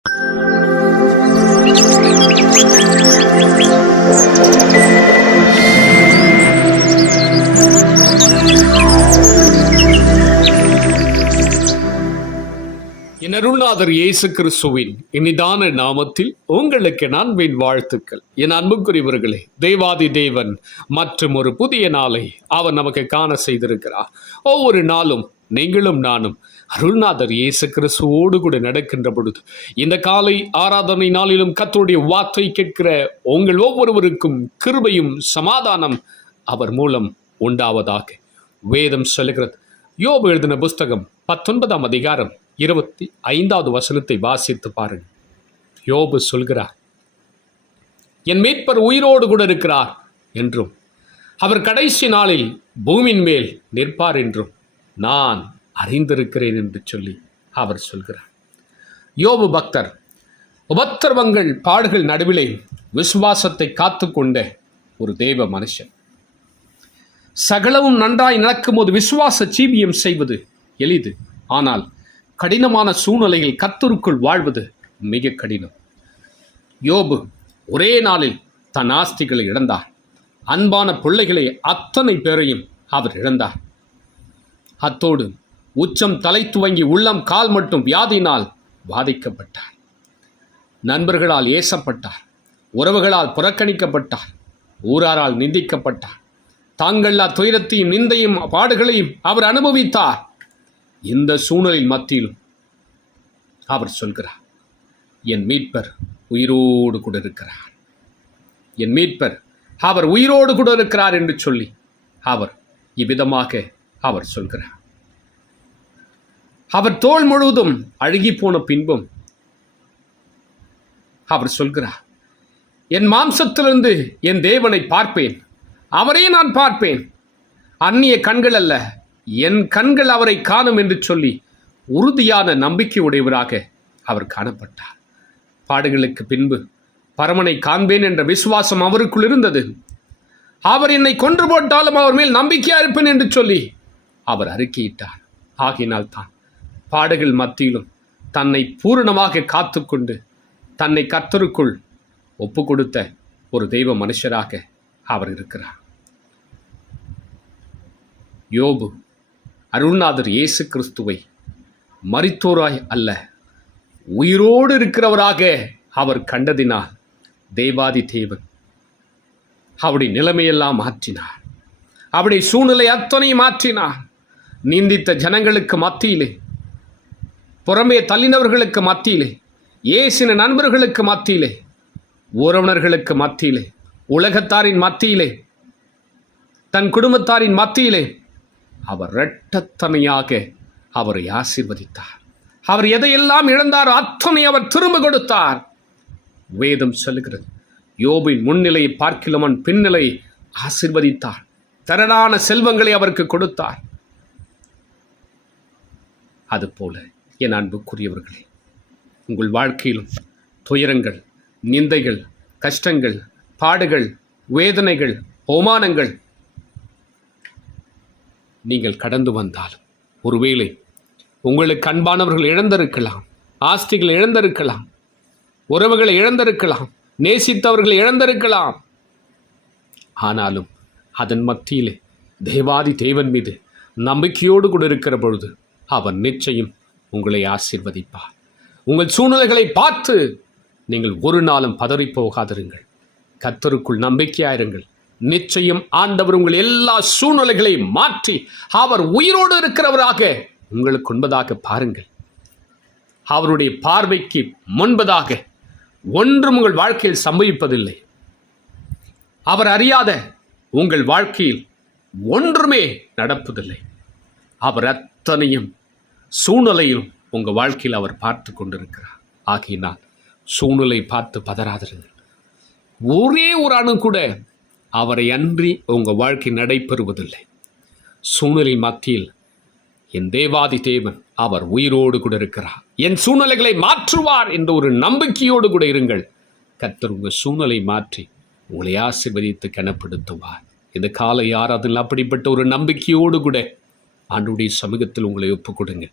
என் அருள்நாதர் இயேசு கிறிஸ்துவின் இனிதான நாமத்தில் உங்களுக்கு அன்பின் வாழ்த்துக்கள். என் அன்புக்குரியவர்களே, தேவாதி தேவன் மற்றும் ஒரு புதிய நாளை அவர் நமக்கு காண செய்திருக்கிறார். ஒவ்வொரு நாளும் நீங்களும் நானும் அருள்நாதர் இயேசு கிறிஸ்துவோடு கூட நடக்கின்ற பொழுது இந்த காலை ஆராதனை நாளிலும் கர்த்தருடைய வார்த்தை கேட்கிற உங்கள் ஒவ்வொருவருக்கும் கிருபையும் சமாதானம் அவர் மூலம் உண்டாவதாக வேதம் சொல்லுகிறது. யோபு எழுதின புஸ்தகம் 19ஆம் அதிகாரம் 25வது வசனத்தை வாசித்து பாருங்கள். யோபு சொல்கிறார், என் மீட்பர் உயிரோடு கூட இருக்கிறார் என்றும் அவர் கடைசி நாளில் பூமியின் மேல் நிற்பார் என்றும் நான் அறிந்திருக்கிறேன் என்று சொல்லி அவர் சொல்கிறார். யோபு பக்தர் உபத்திரவங்கள் பாடுகள் நடுவிலே விசுவாசத்தை காத்து கொண்ட ஒரு தேவ மனுஷன். சகலவும் நன்றாய் நடக்கும் போது விசுவாச ஜீவியம் செய்வது எளிது. ஆனால் கடினமான சூழ்நிலையில் கர்த்தருக்குள் வாழ்வது மிக கடினம். யோபு ஒரே நாளில் தன் ஆஸ்திகளை இழந்தார். அன்பான பிள்ளைகளை அத்தனை பேரையும் அவர் இழந்தார். அத்தோடு உச்சம் தலை துவங்கி உள்ளம் கால் மட்டும் வியாதியினால் பாதிக்கப்பட்டார். நண்பர்களால் ஏசப்பட்டார். உறவுகளால் புறக்கணிக்கப்பட்டார். ஊராரால் நிந்திக்கப்பட்டார். தாங்களா துயரத்தையும் நிந்தையும் பாடுகளையும் அவர் அனுபவித்தார். இந்த சூழ்நிலையின் மத்தியிலும் அவர் சொல்கிறார், என் மீட்பர் உயிரோடு கூட இருக்கிறார். என் மீட்பர் அவர் உயிரோடு கூட இருக்கிறார் என்று சொல்லி அவர் இவ்விதமாக அவர் சொல்கிறார். அவர் தோள் முழுவதும் அழுகி போன பின்பும் அவர் சொல்கிறார், என் மாம்சத்திலிருந்து என் தேவனை பார்ப்பேன், அவரே நான் பார்ப்பேன், அந்நிய கண்கள் அல்ல, என் கண்கள் அவரை காணும் என்று சொல்லி உறுதியான நம்பிக்கை உடையவராக அவர் காணப்பட்டார். பாடுகளுக்கு பின்பு பரமனை காண்பேன் என்ற விசுவாசம் அவருக்குள் இருந்தது. அவர் என்னை கொன்று போட்டாலும் அவர் மேல் நம்பிக்கையா இருப்பேன் என்று சொல்லி அவர் அறிக்கையிட்டார். ஆகினால் தான் பாடுகள் மத்தியிலும் தன்னை பூரணமாக காத்து கொண்டு தன்னை கர்த்தருக்குள் ஒப்பு கொடுத்த ஒரு தெய்வ மனுஷராக அவர் இருக்கிறார். யோபு அருள்நாதர் இயேசு கிறிஸ்துவை மரித்தோராய் அல்ல, உயிரோடு இருக்கிறவராக அவர் கண்டதினால் தேவாதி தேவன் அவருடைய நிலைமையெல்லாம் மாற்றினார். அவருடைய சூழ்நிலை அத்தனை மாற்றினார். நிந்தித்த ஜனங்களுக்கு மத்தியிலே, புறமே தள்ளினவர்களுக்கு மத்தியிலே, இயேசின நண்பர்களுக்கு மத்தியிலே, உறவினர்களுக்கு மத்தியிலே, உலகத்தாரின் மத்தியிலே, தன் குடும்பத்தாரின் மத்தியிலே அவர் இரட்டத்தனையாக அவரை ஆசீர்வதித்தார். அவர் எதையெல்லாம் இழந்தாரோ அத்தனை அவர் திரும்ப கொடுத்தார். வேதம் சொல்லுகிறது, யோபின் முன்னிலையை பார்க்கிலவன் பின்னிலையை ஆசீர்வதித்தார். திரளான செல்வங்களை அவருக்கு கொடுத்தார். அதுபோல என் அன்புக்குரியவர்களே, உங்கள் வாழ்க்கையிலும் துயரங்கள், நிந்தைகள், கஷ்டங்கள், பாடுகள், வேதனைகள், அவமானங்கள் நீங்கள் கடந்து வந்தாலும், ஒருவேளை உங்களுக்கு அன்பானவர்கள் இழந்திருக்கலாம், ஆஸ்திகள் இழந்திருக்கலாம், உறவுகளை இழந்திருக்கலாம், நேசித்தவர்களை இழந்திருக்கலாம். ஆனாலும் அதன் மத்தியிலே தேவாதி தேவன் மீது நம்பிக்கையோடு கூட இருக்கிற பொழுது அவர் நிச்சயம் உங்களை ஆசீர்வதிப்பார். உங்கள் சூழ்நிலைகளை பார்த்து நீங்கள் ஒரு நாளும் பதறி போகாதிருங்கள். கர்த்தருக்குள் நம்பிக்கையாயிருங்கள். நிச்சயம் ஆண்டவர் உங்கள் எல்லா சூழ்நிலைகளையும் மாற்றி அவர் உயிரோடு இருக்கிறவராக உங்களுக்கு முன்பதாக பாருங்கள். அவருடைய பார்வைக்கு முன்பதாக ஒன்றும் உங்கள் வாழ்க்கையில் சம்பவிப்பதில்லை. அவர் அறியாத உங்கள் வாழ்க்கையில் ஒன்றுமே நடப்பதில்லை. அவர் அத்தனையும் சூழ்நிலையிலும் உங்கள் வாழ்க்கையில் அவர் பார்த்து கொண்டிருக்கிறார். ஆகையினால் சூழ்நிலை பார்த்து பதறாதிருங்கள். ஒரே ஒரு அணு கூட அவரை அன்றி உங்கள் வாழ்க்கை நடைபெறுவதில்லை. சூழ்நிலை மத்தியில் என் தேவாதி தேவன் அவர் உயிரோடு கூட இருக்கிறார், என் சூழ்நிலைகளை மாற்றுவார் என்ற ஒரு நம்பிக்கையோடு கூட இருங்கள். கர்த்தர் உங்கள் சூழ்நிலை மாற்றி உங்களை ஆசீர்வதித்து கனப்படுத்துவார். இந்த காலை ஆராதனையில் அப்படிப்பட்ட ஒரு நம்பிக்கையோடு கூட ஆண்டவருடைய சமூகத்தில் உங்களை ஒப்புக் கொடுங்க.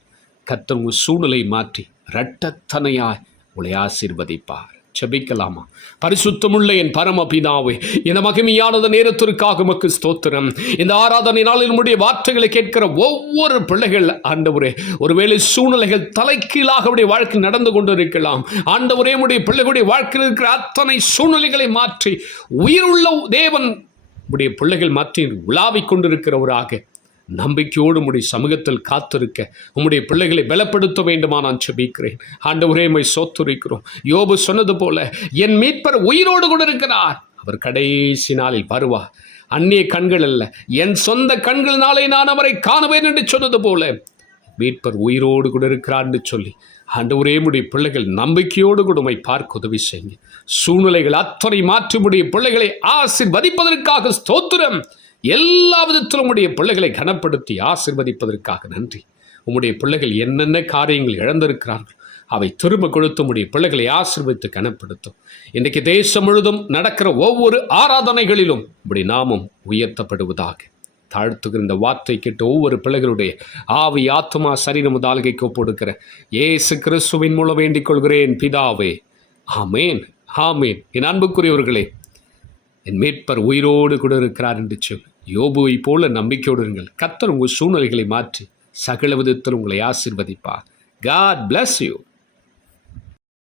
கர்த்தர் உங்கள் சூழ்நிலை மாற்றி இரட்டத்தனையாய் உங்களை ஆசீர்வதிப்பார். ஜெபிக்கலாமா? பரிசுத்தமுள்ள என் பரமபிதாவே, இந்த மகிமையானது நேரத்திற்காக உமக்கு ஸ்தோத்திரம். இந்த ஆராதனை நாளில் நம்முடைய வார்த்தைகளை கேட்கிற ஒவ்வொரு பிள்ளைகள் ஆண்டவரே, ஒருவேளை சூழ்நிலைகள் தலைகீழாக உடைய வாழ்க்கை நடந்து கொண்டிருக்கலாம். ஆண்டவரே, உடைய பிள்ளைகளுடைய வாழ்க்கையில் இருக்கிற அத்தனை சூழ்நிலைகளை மாற்றி உயிருள்ள தேவன் உடைய பிள்ளைகள் மத்தியில் உலாவிக் கொண்டிருக்கிறவராக நம்பிக்கையோடு உம்முடைய சமூகத்தில் காத்திருக்க உம்முடைய பிள்ளைகளை பலப்படுத்த வேண்டுமா நான் ஜெபிக்கிறேன். ஆண்டவரே, உம்மை ஸ்தோத்திரிக்கிறோம். யோபு சொன்னது போல என் மீட்பர் உயிரோடு கூட இருக்கிறார், அவர் கடைசி நாளில் வருவார். அந்நிய கண்கள் அல்ல, என் சொந்த கண்களினாலே நான் அவரை காணுவேன் என்று சொன்னது போல மீட்பர் உயிரோடு கூட இருக்கிறார் என்று சொல்லி ஆண்டவரே, உம்முடைய பிள்ளைகள் நம்பிக்கையோடு கூட உம்மை பார்க்க உதவி செய்யுங்க. சூழ்நிலைகள் அத்தனை மாற்றி உம்முடைய பிள்ளைகளை ஆசீர்வதிப்பதற்காக ஸ்தோத்திரம். எல்லா விதத்திலும் உம்முடைய பிள்ளைகளை கனப்படுத்தி ஆசீர்வதிப்பதற்காக நன்றி. உம்முடைய பிள்ளைகள் என்னென்ன காரியங்கள் இழந்திருக்கிறார்கள் அவை திரும்ப கொடுத்து உம்முடைய பிள்ளைகளை ஆசீர்வதித்து கனப்படுத்தும். இன்றைக்கு தேசம் முழுதும் நடக்கிற ஒவ்வொரு ஆராதனைகளிலும் உம்முடைய நாமம் உயர்த்தப்படுவதாக. தாழ்த்துகிற இந்த வார்த்தை கேட்டு ஒவ்வொரு பிள்ளைகளுடைய ஆவி, ஆத்மா, சரீரம் ஆளுகைக்கு ஒப்புக்கொடுக்கிற இயேசு கிறிஸ்துவின் மூலம் வேண்டிக் கொள்கிறேன் பிதாவே. ஆமேன், ஆமேன். என் அன்புக்குரியவர்களே, என் மீட்பர் உயிரோடு கூட இருக்கிறார் என்று சொல்லி யோபுவை போல நம்பிக்கையோடு இருங்கள். கர்த்தர் உங்கள் சூழ்நிலைகளை மாற்றி சகல விதத்தில் உங்களை ஆசீர்வதிப்பார். God bless you.